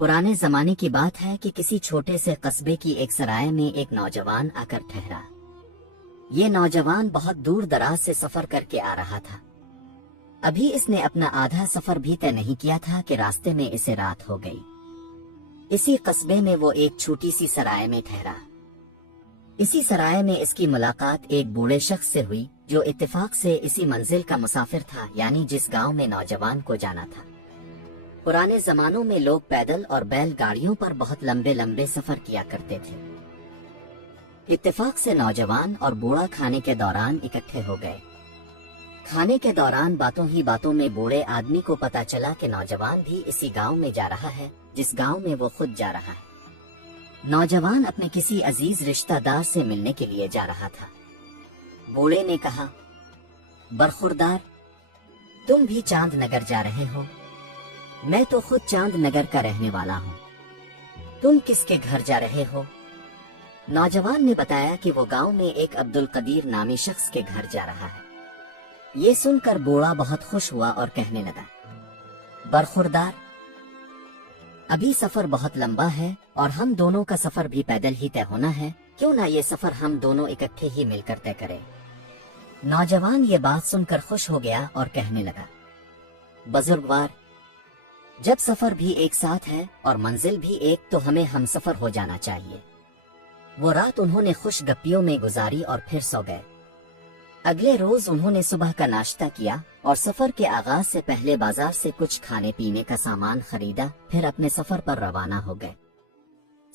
पुराने जमाने की बात है कि किसी छोटे से कस्बे की एक सराय में एक नौजवान आकर ठहरा। ये नौजवान बहुत दूर दराज से सफर करके आ रहा था। अभी इसने अपना आधा सफर भी तय नहीं किया था कि रास्ते में इसे रात हो गई। इसी कस्बे में वो एक छोटी सी सराय में ठहरा। इसी सराय में इसकी मुलाकात एक बूढ़े शख्स से हुई जो इत्तेफाक से इसी मंजिल का मुसाफिर था, यानी जिस गांव में नौजवान को जाना था। पुराने जमानों में लोग पैदल और बैलगाड़ियों पर बहुत लंबे लंबे सफर किया करते थे। इत्तेफाक से नौजवान और बूढ़ा खाने के दौरान इकट्ठे हो गए। खाने के दौरान बातों ही बातों में बूढ़े आदमी को पता चला कि नौजवान भी इसी गांव में जा रहा है जिस गांव में वो खुद जा रहा है। नौजवान अपने किसी अजीज रिश्तेदार से मिलने के लिए जा रहा था। बूढ़े ने कहा, बरखुरदार, तुम भी चांद नगर जा रहे हो? मैं तो खुद चांद नगर का रहने वाला हूँ। तुम किसके घर जा रहे हो? नौजवान ने बताया कि वो गांव में एक अब्दुल कदीर नामी शख्स के घर जा रहा है। ये सुनकर बूढ़ा बहुत खुश हुआ और कहने लगा, बरखुरदार, अभी सफर बहुत लंबा है और हम दोनों का सफर भी पैदल ही तय होना है। क्यों ना ये सफर हम दोनों इकट्ठे ही मिलकर तय करें। नौजवान ये बात सुनकर खुश हो गया और कहने लगा, बुजुर्गवार, जब सफर भी एक साथ है और मंजिल भी एक, तो हमें हम सफर हो जाना चाहिए। वो रात उन्होंने खुश गप्पियों में गुजारी और फिर सो गए। अगले रोज उन्होंने सुबह का नाश्ता किया और सफर के आगाज से पहले बाजार से कुछ खाने पीने का सामान खरीदा, फिर अपने सफर पर रवाना हो गए।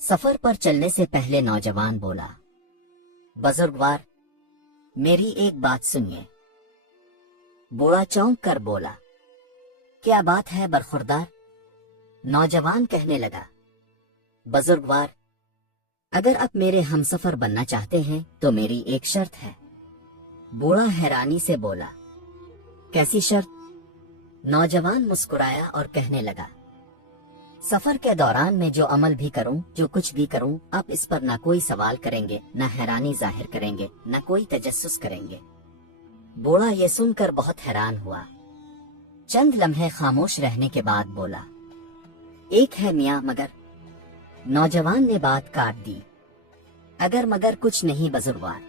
सफर पर चलने से पहले नौजवान बोला, बुजुर्गवार, मेरी एक बात सुनिए। बूढ़ा चौंक कर बोला, क्या बात है बरखुरदार? नौजवान कहने लगा, बुजुर्गवार, अगर आप मेरे हमसफर बनना चाहते हैं तो मेरी एक शर्त है। बूढ़ा हैरानी से बोला, कैसी शर्त? नौजवान मुस्कुराया और कहने लगा, सफर के दौरान मैं जो अमल भी करूं, जो कुछ भी करूं, आप इस पर ना कोई सवाल करेंगे, ना हैरानी जाहिर करेंगे, ना कोई तजस्सुस करेंगे। बूढ़ा ये सुनकर बहुत हैरान हुआ। चंद लम्हे खामोश रहने के बाद बोला, एक है मियां मगर। नौजवान ने बात काट दी, अगर मगर कुछ नहीं बुजुर्गवार,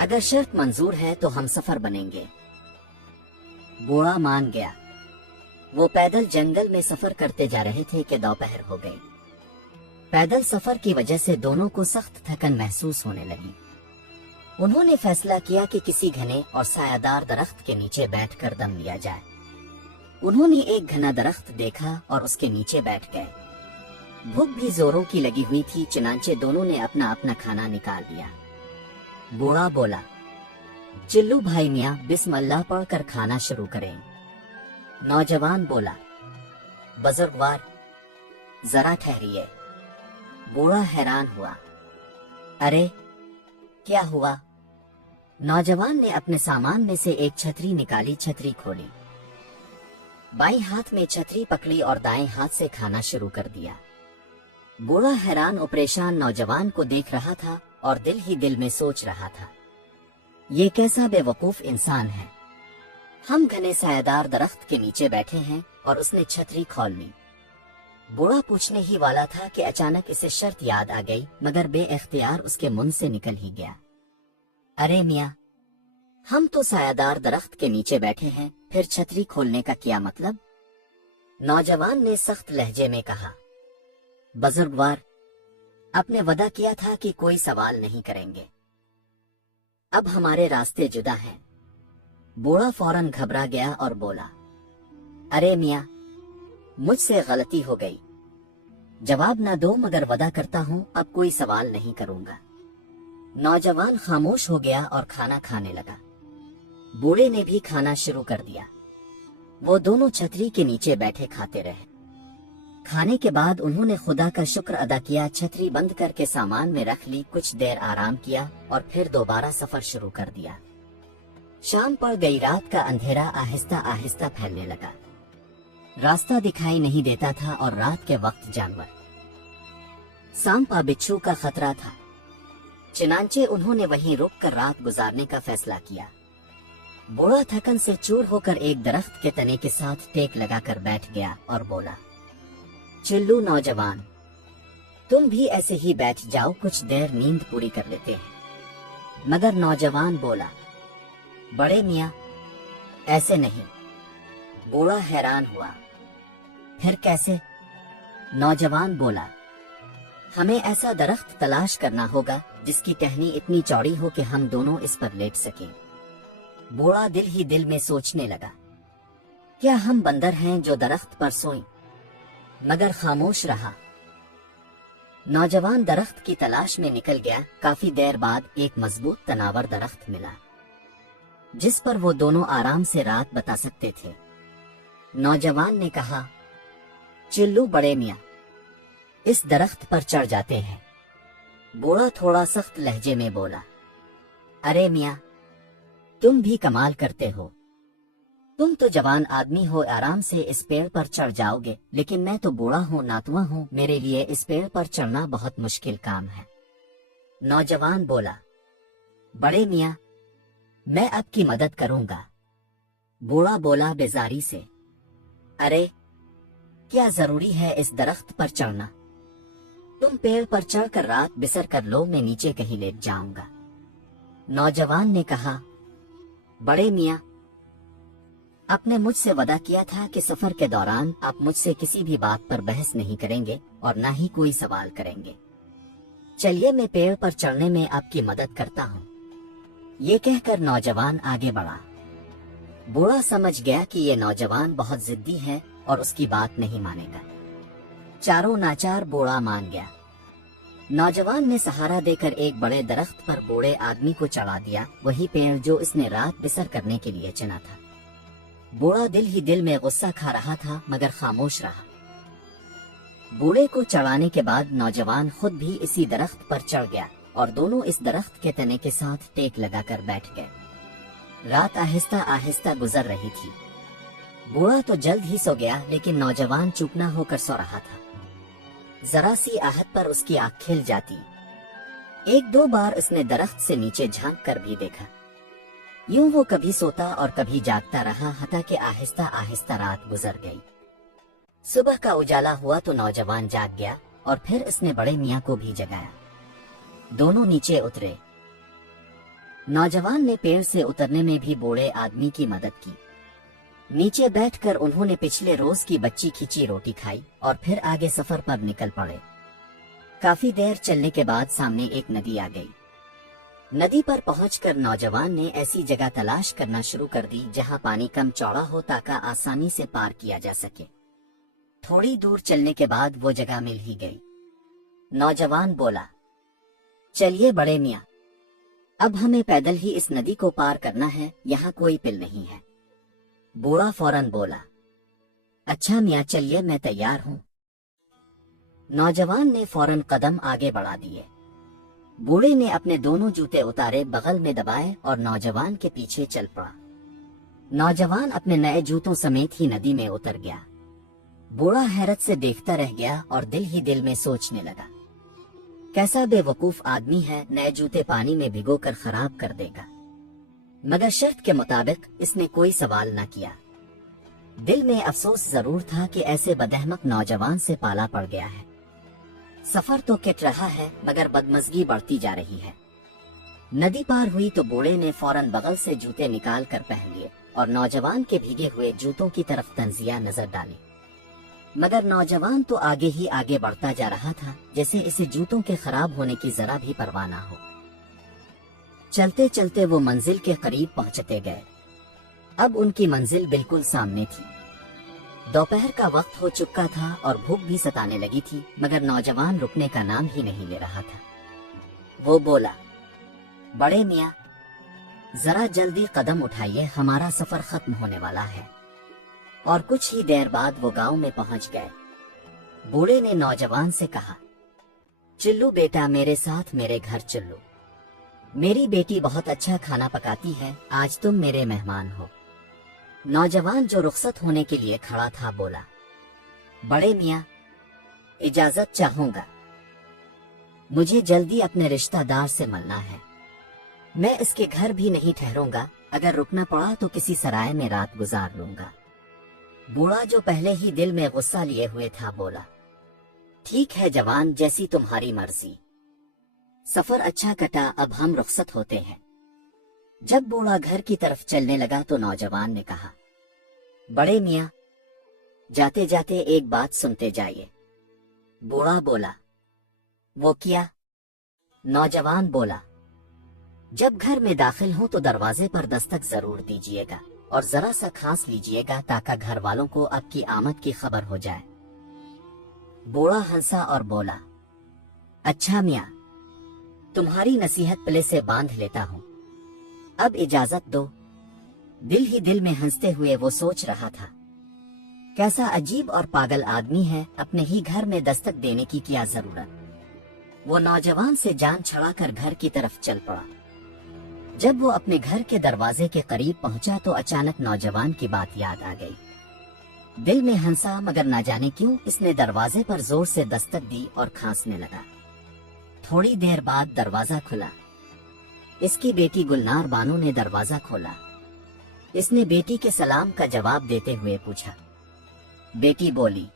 अगर शर्त मंजूर है तो हम सफर बनेंगे। बूढ़ा मान गया। वो पैदल जंगल में सफर करते जा रहे थे कि दोपहर हो गई। पैदल सफर की वजह से दोनों को सख्त थकन महसूस होने लगी। उन्होंने फैसला किया कि किसी घने और सायादार दरख्त के नीचे बैठकर दम लिया जाए। उन्होंने एक घना दरख्त देखा और उसके नीचे बैठ गए। भूख भी जोरों की लगी हुई थी, चुनांचे दोनों ने अपना अपना खाना निकाल लिया। बूढ़ा बोला, चिल्लू भाई मियाँ, बिस्मिल्लाह पढ़कर खाना शुरू करें। नौजवान बोला, बुजुर्गवार, जरा ठहरिए। बूढ़ा हैरान हुआ, अरे क्या हुआ? नौजवान ने अपने सामान में से एक छतरी निकाली, छतरी खोली, बाईं हाथ में छतरी पकड़ी और दाएं हाथ से खाना शुरू कर दिया। बूढ़ा हैरान और परेशान नौजवान को देख रहा था और दिल ही दिल में सोच रहा था, ये कैसा बेवकूफ इंसान है। हम घने सायादार दरख्त के नीचे बैठे हैं और उसने छतरी खोल ली। बूढ़ा पूछने ही वाला था कि अचानक इसे शर्त याद आ गई, मगर बेइख्तियार उसके मुंह से निकल ही गया, अरे मियाँ, हम तो सायादार दरख्त के नीचे बैठे हैं, फिर छतरी खोलने का क्या मतलब? नौजवान ने सख्त लहजे में कहा, बुजुर्गवार, आपने वादा किया था कि कोई सवाल नहीं करेंगे। अब हमारे रास्ते जुदा हैं। बूढ़ा फौरन घबरा गया और बोला, अरे मियाँ, मुझसे गलती हो गई। जवाब ना दो, मगर वादा करता हूँ अब कोई सवाल नहीं करूंगा। नौजवान खामोश हो गया और खाना खाने लगा। बूढ़े ने भी खाना शुरू कर दिया। वो दोनों छतरी के नीचे बैठे खाते रहे। खाने के बाद उन्होंने खुदा का शुक्र अदा किया, छतरी बंद करके सामान में रख ली, कुछ देर आराम किया और फिर दोबारा सफर शुरू कर दिया। शाम पड़ गई, रात का अंधेरा आहिस्ता आहिस्ता फैलने लगा। रास्ता दिखाई नहीं देता था और रात के वक्त जानवर, सांप, बिच्छू का खतरा था। चुनांचे उन्होंने वहीं रुककर रात गुजारने का फैसला किया। बूढ़ा थकन से चूर होकर एक दरख्त के तने के साथ टेक लगाकर बैठ गया और बोला, चिल्लू नौजवान, तुम भी ऐसे ही बैठ जाओ, कुछ देर नींद पूरी कर लेते हैं। मगर नौजवान बोला, बड़े मियाँ ऐसे नहीं। बूढ़ा हैरान हुआ, फिर कैसे? नौजवान बोला, हमें ऐसा दरख्त तलाश करना होगा जिसकी टहनी इतनी चौड़ी हो कि हम दोनों इस पर लेट सकें। बूढ़ा दिल ही दिल में सोचने लगा, क्या हम बंदर हैं जो दरख्त पर सोएं? मगर खामोश रहा। नौजवान दरख्त की तलाश में निकल गया। काफी देर बाद एक मजबूत तनावर दरख्त मिला जिस पर वो दोनों आराम से रात बता सकते थे। नौजवान ने कहा, चिल्लू बड़े मियाँ, इस दरख्त पर चढ़ जाते हैं। बूढ़ा थोड़ा सख्त लहजे में बोला, अरे मियाँ, तुम भी कमाल करते हो। तुम तो जवान आदमी हो, आराम से इस पेड़ पर चढ़ जाओगे, लेकिन मैं तो बूढ़ा हूँ, नातुआ हूँ, मेरे लिए इस पेड़ पर चढ़ना बहुत मुश्किल काम है। नौजवान बोला, बड़े मियाँ, मैं आपकी मदद करूंगा। बूढ़ा बोला बेजारी से, अरे क्या जरूरी है इस दरख्त पर चढ़ना? तुम पेड़ पर चढ़कर रात बिसर कर लो, मैं नीचे कहीं लेट जाऊंगा। नौजवान ने कहा, बड़े मियाँ, आपने मुझसे वादा किया था कि सफर के दौरान आप मुझसे किसी भी बात पर बहस नहीं करेंगे और ना ही कोई सवाल करेंगे। चलिए मैं पेड़ पर चढ़ने में आपकी मदद करता हूँ। ये कहकर नौजवान आगे बढ़ा। बूढ़ा समझ गया कि ये नौजवान बहुत जिद्दी है और उसकी बात नहीं मानेगा। चारों नाचार बूढ़ा मान गया। नौजवान ने सहारा देकर एक बड़े दरख्त पर बूढ़े आदमी को चढ़ा दिया, वही पेड़ जो इसने रात बिसर करने के लिए चुना था। बूढ़ा दिल ही दिल में गुस्सा खा रहा था मगर खामोश रहा। बूढ़े को चढ़ाने के बाद नौजवान खुद भी इसी दरख्त पर चढ़ गया और दोनों इस दरख्त के तने के साथ टेक लगाकर बैठ गए। रात आहिस्ता आहिस्ता गुजर रही थी। बूढ़ा तो जल्द ही सो गया, लेकिन नौजवान चूप न होकर सो रहा था। जरा सी आहट पर उसकी आंख खिल जाती। एक दो बार उसने दरख्त से नीचे झांक कर भी देखा। यूं वो कभी सोता और कभी जागता रहा, हता कि आहिस्ता आहिस्ता रात गुजर गई। सुबह का उजाला हुआ तो नौजवान जाग गया और फिर उसने बड़े मियाँ को भी जगाया। दोनों नीचे उतरे। नौजवान ने पेड़ से उतरने में भी बूढ़े आदमी की मदद की। नीचे बैठकर उन्होंने पिछले रोज की बच्ची खिंची रोटी खाई और फिर आगे सफर पर निकल पड़े। काफी देर चलने के बाद सामने एक नदी आ गई। नदी पर पहुंचकर नौजवान ने ऐसी जगह तलाश करना शुरू कर दी जहां पानी कम चौड़ा हो ताकि आसानी से पार किया जा सके। थोड़ी दूर चलने के बाद वो जगह मिल ही गई। नौजवान बोला, चलिए बड़े मियाँ, अब हमें पैदल ही इस नदी को पार करना है, यहाँ कोई पिल नहीं है। बूढ़ा फौरन बोला, अच्छा मियाँ चलिए, मैं तैयार हूँ। नौजवान ने फौरन कदम आगे बढ़ा दिए। बूढ़े ने अपने दोनों जूते उतारे, बगल में दबाए और नौजवान के पीछे चल पड़ा। नौजवान अपने नए जूतों समेत ही नदी में उतर गया। बूढ़ा हैरत से देखता रह गया और दिल ही दिल में सोचने लगा, कैसा बेवकूफ आदमी है, नए जूते पानी में भिगोकर खराब कर देगा। मगर शर्त के मुताबिक इसने कोई सवाल न किया। दिल में अफसोस जरूर था कि ऐसे बदहमक नौजवान से पाला पड़ गया है। सफर तो कट रहा है मगर बदमजगी बढ़ती जा रही है। नदी पार हुई तो बूढ़े ने फौरन बगल से जूते निकाल कर पहन लिए और नौजवान के भीगे हुए जूतों की तरफ तंजिया नजर डाली। मगर नौजवान तो आगे ही आगे बढ़ता जा रहा था, जैसे इसे जूतों के खराब होने की जरा भी परवाह ना हो। चलते चलते वो मंजिल के करीब पहुंचते गए। अब उनकी मंजिल बिल्कुल सामने थी। दोपहर का वक्त हो चुका था और भूख भी सताने लगी थी, मगर नौजवान रुकने का नाम ही नहीं ले रहा था। वो बोला, बड़े मियाँ, जरा जल्दी कदम उठाइए, हमारा सफर खत्म होने वाला है। और कुछ ही देर बाद वो गांव में पहुंच गए। बूढ़े ने नौजवान से कहा, चिल्लू बेटा, मेरे साथ मेरे घर चलो। मेरी बेटी बहुत अच्छा खाना पकाती है, आज तुम मेरे मेहमान हो। नौजवान जो रुखसत होने के लिए खड़ा था बोला, बड़े मियाँ, इजाजत चाहूंगा, मुझे जल्दी अपने रिश्तेदार से मिलना है। मैं इसके घर भी नहीं ठहरूंगा, अगर रुकना पड़ा तो किसी सराय में रात गुजार लूंगा। बूढ़ा जो पहले ही दिल में गुस्सा लिए हुए था बोला, ठीक है जवान, जैसी तुम्हारी मर्जी। सफर अच्छा कटा, अब हम रुखसत होते हैं। जब बूढ़ा घर की तरफ चलने लगा तो नौजवान ने कहा, बड़े मियाँ, जाते जाते एक बात सुनते जाइए। बूढ़ा बोला, वो क्या? नौजवान बोला, जब घर में दाखिल हो तो दरवाजे पर दस्तक जरूर दीजिएगा और जरा सा खांस लीजिएगा ताकि घर वालों को आपकी आमद की खबर हो जाए। बूढ़ा हंसा और बोला, अच्छा मियाँ, तुम्हारी नसीहत पले से बांध लेता हूँ, अब इजाजत दो। दिल ही दिल में हंसते हुए वो सोच रहा था, कैसा अजीब और पागल आदमी है, अपने ही घर में दस्तक देने की क्या जरूरत। वो नौजवान से जान छड़ाकर घर की तरफ चल पड़ा। जब वो अपने घर के दरवाजे के करीब पहुंचा तो अचानक नौजवान की बात याद आ गई। दिल में हंसा, मगर ना जाने क्यों इसने दरवाजे पर जोर से दस्तक दी और खांसने लगा। थोड़ी देर बाद दरवाजा खुला। इसकी बेटी गुलनार बानो ने दरवाजा खोला। इसने बेटी के सलाम का जवाब देते हुए पूछा। बेटी बोली,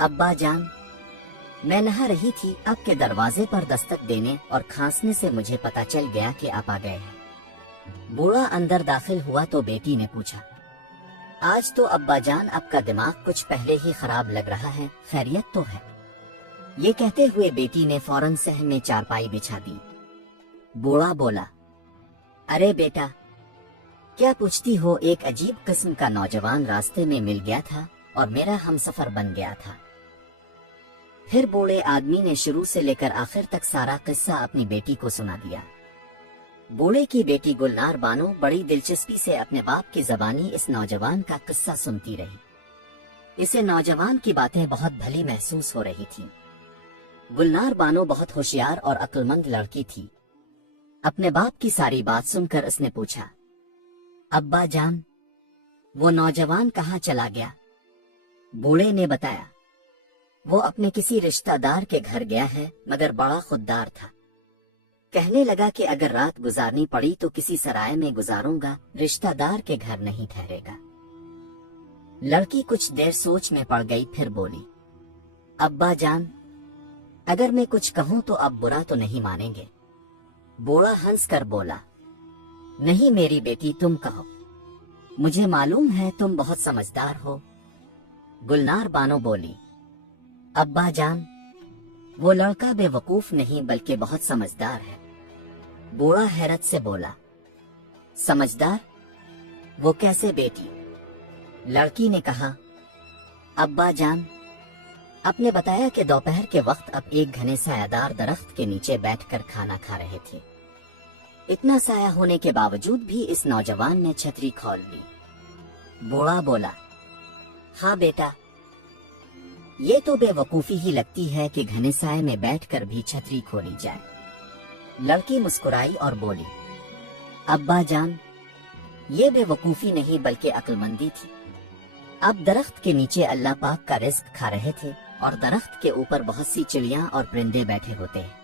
अब्बा जान, मैं नहा रही थी, आपके दरवाजे पर दस्तक देने और खांसने से मुझे पता चल गया कि आप आ गए हैं। बूढ़ा अंदर दाखिल हुआ तो बेटी ने पूछा, आज तो अब्बा जान आपका दिमाग कुछ पहले ही खराब लग रहा है, खैरियत तो है? ये कहते हुए बेटी ने फौरन सहन में चारपाई बिछा दी। बूढ़ा बोला, अरे बेटा, क्या पूछती हो? एक अजीब किस्म का नौजवान रास्ते में मिल गया था और मेरा हमसफर बन गया था। फिर बूढ़े आदमी ने शुरू से लेकर आखिर तक सारा किस्सा अपनी बेटी को सुना दिया। बूढ़े की बेटी गुलनार बानो बड़ी दिलचस्पी से अपने बाप की जबानी इस नौजवान का किस्सा सुनती रही। इसे नौजवान की बातें बहुत भली महसूस हो रही थी। गुलनार बानो बहुत होशियार और अक्लमंद लड़की थी। अपने बाप की सारी बात सुनकर उसने पूछा, अब्बा जान, वो नौजवान कहाँ चला गया? बूढ़े ने बताया, वो अपने किसी रिश्तेदार के घर गया है, मगर बड़ा खुददार था। कहने लगा कि अगर रात गुजारनी पड़ी तो किसी सराय में गुजारूंगा, रिश्तेदार के घर नहीं ठहरेगा। लड़की कुछ देर सोच में पड़ गई, फिर बोली, अब्बा जान, अगर मैं कुछ कहूं तो अब बुरा तो नहीं मानेंगे? बूढ़ा हंस कर बोला, नहीं मेरी बेटी, तुम कहो, मुझे मालूम है तुम बहुत समझदार हो। गुलनार बानो बोली, अब्बा जान, वो लड़का बेवकूफ नहीं बल्कि बहुत समझदार है। बूढ़ा हैरत से बोला, समझदार? वो कैसे बेटी? लड़की ने कहा, अब्बा जान, आपने बताया कि दोपहर के वक्त आप एक घने सायादार दरख्त के नीचे बैठकर खाना खा रहे थे। इतना साया होने के बावजूद भी इस नौजवान ने छतरी खोल ली। बूढ़ा बोला, हाँ बेटा, ये तो बेवकूफी ही लगती है कि घने साए में बैठकर भी छतरी खोली जाए। लड़की मुस्कुराई और बोली, अब्बा जान, ये बेवकूफी नहीं बल्कि अक्लमंदी थी। अब दरख्त के नीचे अल्लाह पाक का रिज्क खा रहे थे और दरख्त के ऊपर बहुत सी चिड़ियां और परिंदे बैठे होते हैं।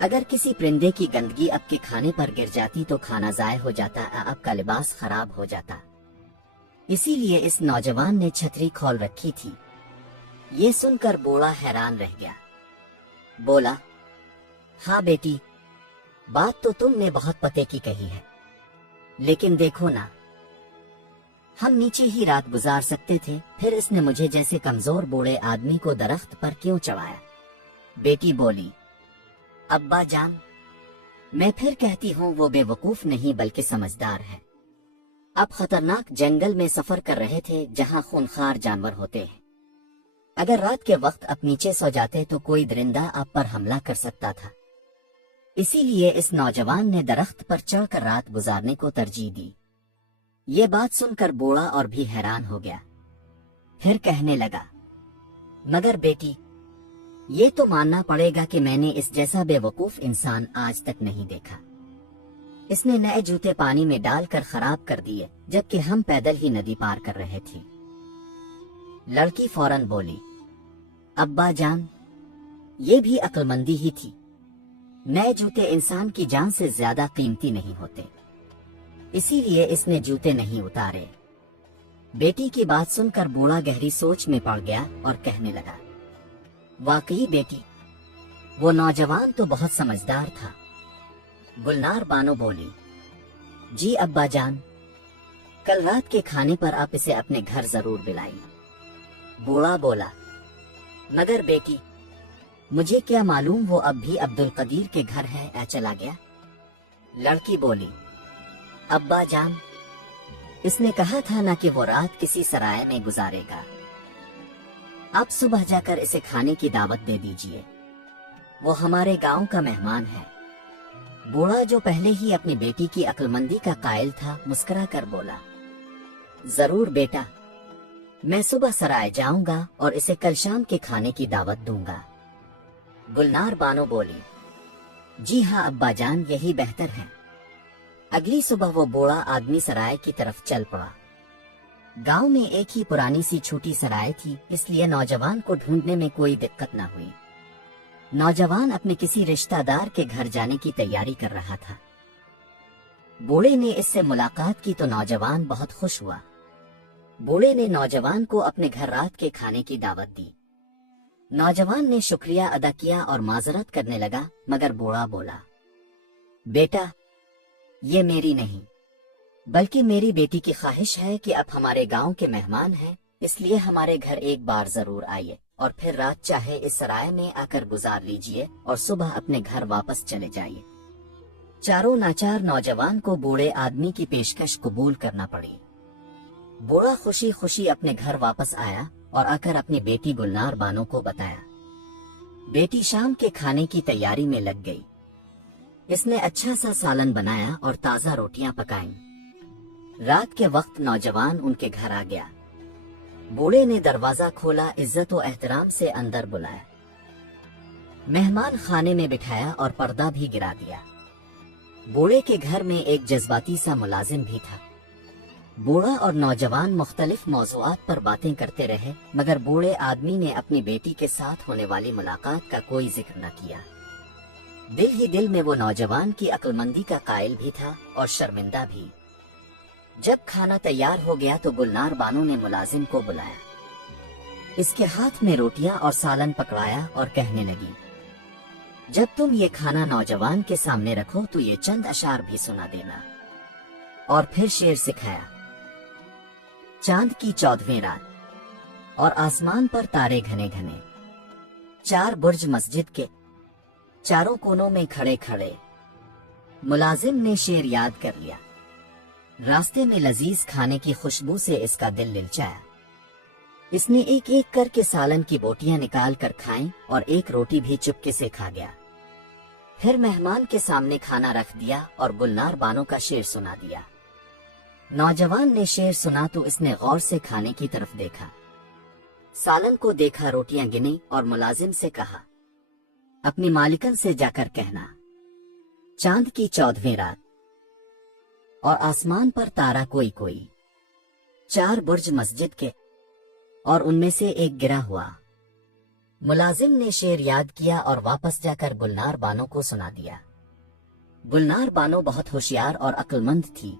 अगर किसी परिंदे की गंदगी आपके खाने पर गिर जाती तो खाना ज़ाय हो जाता, आपका लिबास खराब हो जाता। इसीलिए इस नौजवान ने छतरी खोल रखी थी। ये सुनकर बूढ़ा हैरान रह गया। बोला, हाँ बेटी, बात तो तुमने बहुत पते की कही है, लेकिन देखो ना, हम नीचे ही रात गुजार सकते थे, फिर इसने मुझे जैसे कमजोर बूढ़े आदमी को दरख्त पर क्यों चढ़ाया? बेटी बोली, अब्बा जान, मैं फिर कहती हूँ वो बेवकूफ नहीं बल्कि समझदार है। आप खतरनाक जंगल में सफर कर रहे थे जहाँ खूंखार जानवर होते हैं। अगर रात के वक्त आप नीचे सो जाते तो कोई दरिंदा आप पर हमला कर सकता था। इसीलिए इस नौजवान ने दरख्त पर चढ़कर रात गुजारने को तरजीह दी। ये बात सुनकर बूढ़ा और भी हैरान हो गया। फिर कहने लगा, मगर बेटी, ये तो मानना पड़ेगा कि मैंने इस जैसा बेवकूफ इंसान आज तक नहीं देखा। इसने नए जूते पानी में डालकर खराब कर दिए, जबकि हम पैदल ही नदी पार कर रहे थे। लड़की फौरन बोली, अब्बा जान, ये भी अक्लमंदी ही थी। नए जूते इंसान की जान से ज्यादा कीमती नहीं होते, इसीलिए इसने जूते नहीं उतारे। बेटी की बात सुनकर बूढ़ा गहरी सोच में पड़ गया और कहने लगा, वाकई बेटी, वो नौजवान तो बहुत समझदार था। गुलनार बानो बोली, जी अब्बा जान, कल रात के खाने पर आप इसे अपने घर जरूर बुलाइए। बूढ़ा बोला, मगर बेटी, मुझे क्या मालूम वो अब भी अब्दुल कदीर के घर है या चला गया। लड़की बोली, अब्बा जान, इसने कहा था ना कि वो रात किसी सराय में गुजारेगा। आप सुबह जाकर इसे खाने की दावत दे दीजिए, वो हमारे गांव का मेहमान है। बूढ़ा, जो पहले ही अपनी बेटी की अक्लमंदी का कायल था, मुस्कुरा कर बोला, जरूर बेटा, मैं सुबह सराय जाऊंगा और इसे कल शाम के खाने की दावत दूंगा। गुलनार बानो बोली, जी हाँ अब्बा जान, यही बेहतर है। अगली सुबह वो बूढ़ा आदमी सराय की तरफ चल पड़ा। गांव में एक ही पुरानी सी छोटी सराय थी, इसलिए नौजवान को ढूंढने में कोई दिक्कत न हुई। नौजवान अपने किसी रिश्तेदार के घर जाने की तैयारी कर रहा था। बूढ़े ने इससे मुलाकात की तो नौजवान बहुत खुश हुआ। बूढ़े ने नौजवान को अपने घर रात के खाने की दावत दी। नौजवान ने शुक्रिया अदा किया और माजरत करने लगा, मगर बूढ़ा बोला, बेटा, ये मेरी नहीं बल्कि मेरी बेटी की ख्वाहिश है कि अब हमारे गांव के मेहमान हैं, इसलिए हमारे घर एक बार जरूर आइए और फिर रात चाहे इस सराय में आकर गुजार लीजिए और सुबह अपने घर वापस चले जाइए। चारों नाचार नौजवान को बूढ़े आदमी की पेशकश कबूल करना पड़ी। बूढ़ा खुशी खुशी अपने घर वापस आया और आकर अपनी बेटी गुलनार बानो को बताया। बेटी शाम के खाने की तैयारी में लग गई। इसने अच्छा सा सालन बनाया और ताजा रोटियां पकाईं। रात के वक्त नौजवान उनके घर आ गया। बूढ़े ने दरवाजा खोला, इज्जत और एहतराम से अंदर बुलाया। मेहमान खाने में बिठाया और पर्दा भी गिरा दिया। बूढ़े के घर में एक जज्बाती सा मुलाजिम भी था। बूढ़ा और नौजवान मुख्तलिफ मौज़ूआत पर बातें करते रहे, मगर बूढ़े आदमी ने अपनी बेटी के साथ होने वाली मुलाकात का कोई जिक्र न किया। दिल ही दिल में वो नौजवान की अक्लमंदी का कायल भी था और शर्मिंदा भी। जब खाना तैयार हो गया तो गुलनार बानो ने मुलाजिम को बुलाया। इसके हाथ में रोटियां और सालन पकड़ाया और कहने लगी, जब तुम ये खाना नौजवान के सामने रखो तो ये चंद अशार भी सुना देना। और फिर शेर सिखाया। चांद की 14वीं रात और आसमान पर तारे घने घने, 4 बुर्ज मस्जिद के चारों कोनों में खड़े खड़े। मुलाजिम ने शेर याद कर लिया। रास्ते में लजीज खाने की खुशबू से इसका दिल लिलचाया। इसने एक एक करके सालन की बोटियां निकाल कर खाईं और एक रोटी भी चुपके से खा गया। फिर मेहमान के सामने खाना रख दिया और गुलनार बानो का शेर सुना दिया। नौजवान ने शेर सुना तो इसने गौर से खाने की तरफ देखा। सालन को देखा, रोटियां गिनी और मुलाजिम से कहा, अपनी मालिकन से जाकर कहना, चांद की 14वीं रात और आसमान पर तारा कोई कोई, 4 बुर्ज मस्जिद के और उनमें से एक गिरा हुआ। मुलाजिम ने शेर याद किया और वापस जाकर गुलनार बानो को सुना दिया। गुलनार बानो बहुत होशियार और अक्लमंद थी।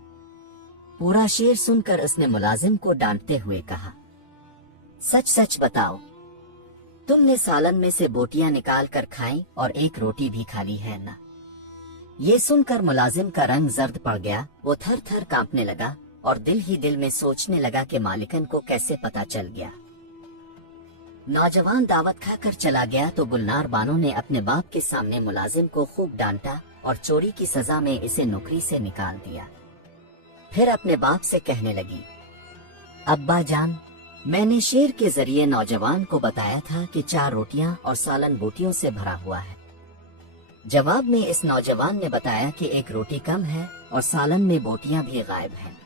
पूरा शेर सुनकर उसने मुलाजिम को डांटते हुए कहा, सच सच बताओ, तुमने सालन में से बोटियां निकाल कर खाई और एक रोटी भी खा ली है ना? ये सुनकर मुलाजिम का रंग जर्द पड़ गया। वो थर थर कांपने लगा और दिल ही दिल में सोचने लगा कि मालिकन को कैसे पता चल गया। नौजवान दावत खाकर चला गया तो गुलनार बानो ने अपने बाप के सामने मुलाजिम को खूब डांटा और चोरी की सजा में इसे नौकरी से निकाल दिया। फिर अपने बाप से कहने लगी, अब्बा जान, मैंने शेर के जरिए नौजवान को बताया था कि 4 रोटियां और सालन बोटियों से भरा हुआ है। जवाब में इस नौजवान ने बताया कि एक रोटी कम है और सालन में बोटियां भी गायब हैं।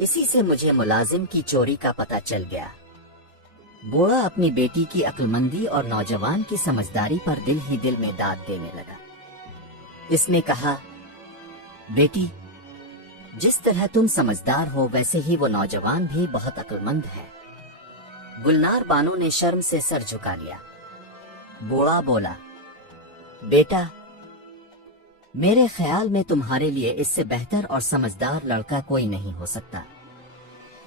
इसी से मुझे मुलाजिम की चोरी का पता चल गया। बूढ़ा अपनी बेटी की अक्लमंदी और नौजवान की समझदारी पर दिल ही दिल में दाद देने लगा। इसने कहा, बेटी, जिस तरह तुम समझदार हो वैसे ही वो नौजवान भी बहुत अक्लमंद है। गुलनार बानो ने शर्म से सर झुका लिया। बूढ़ा बोला, बेटा, मेरे ख्याल में तुम्हारे लिए इससे बेहतर और समझदार लड़का कोई नहीं हो सकता।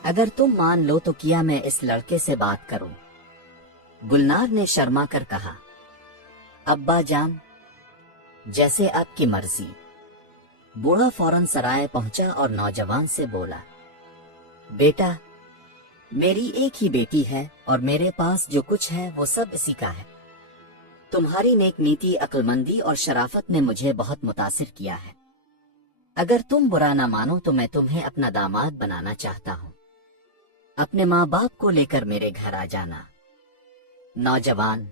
अगर तुम मान लो तो किया मैं इस लड़के से बात करूं। गुलनार ने शर्मा कर कहा, अब्बा जान, जैसे आपकी मर्जी। बूढ़ा फौरन सराय पहुंचा और नौजवान से बोला, बेटा, मेरी एक ही बेटी है और मेरे पास जो कुछ है वो सब इसी का है। तुम्हारी नेक नीति, अक्लमंदी और शराफत ने मुझे बहुत मुतासिर किया है। अगर तुम बुरा ना मानो तो मैं तुम्हें अपना दामाद बनाना चाहता हूँ। अपने माँ बाप को लेकर मेरे घर आ जाना। नौजवान,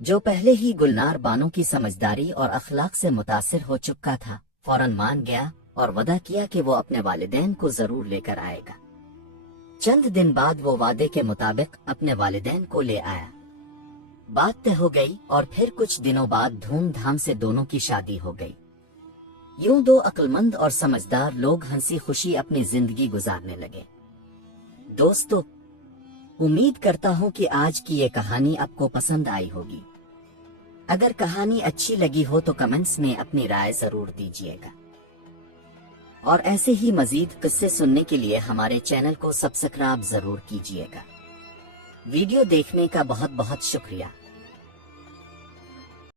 जो पहले ही गुलनार बानो की समझदारी और अखलाक से मुतासिर हो चुका था, फौरन मान गया और वादा किया कि वो अपने वालिदैन को जरूर लेकर आएगा। चंद दिन बाद वो वादे के मुताबिक अपने वालिदैन को ले आया। बात तय हो गई और फिर कुछ दिनों बाद धूमधाम से दोनों की शादी हो गई। यूं दो अक्लमंद और समझदार लोग हंसी खुशी अपनी जिंदगी गुजारने लगे। दोस्तों, उम्मीद करता हूं कि आज की ये कहानी आपको पसंद आई होगी। अगर कहानी अच्छी लगी हो तो कमेंट्स में अपनी राय जरूर दीजिएगा और ऐसे ही मजीद किस्से सुनने के लिए हमारे चैनल को सब्सक्राइब जरूर कीजिएगा। वीडियो देखने का बहुत बहुत शुक्रिया।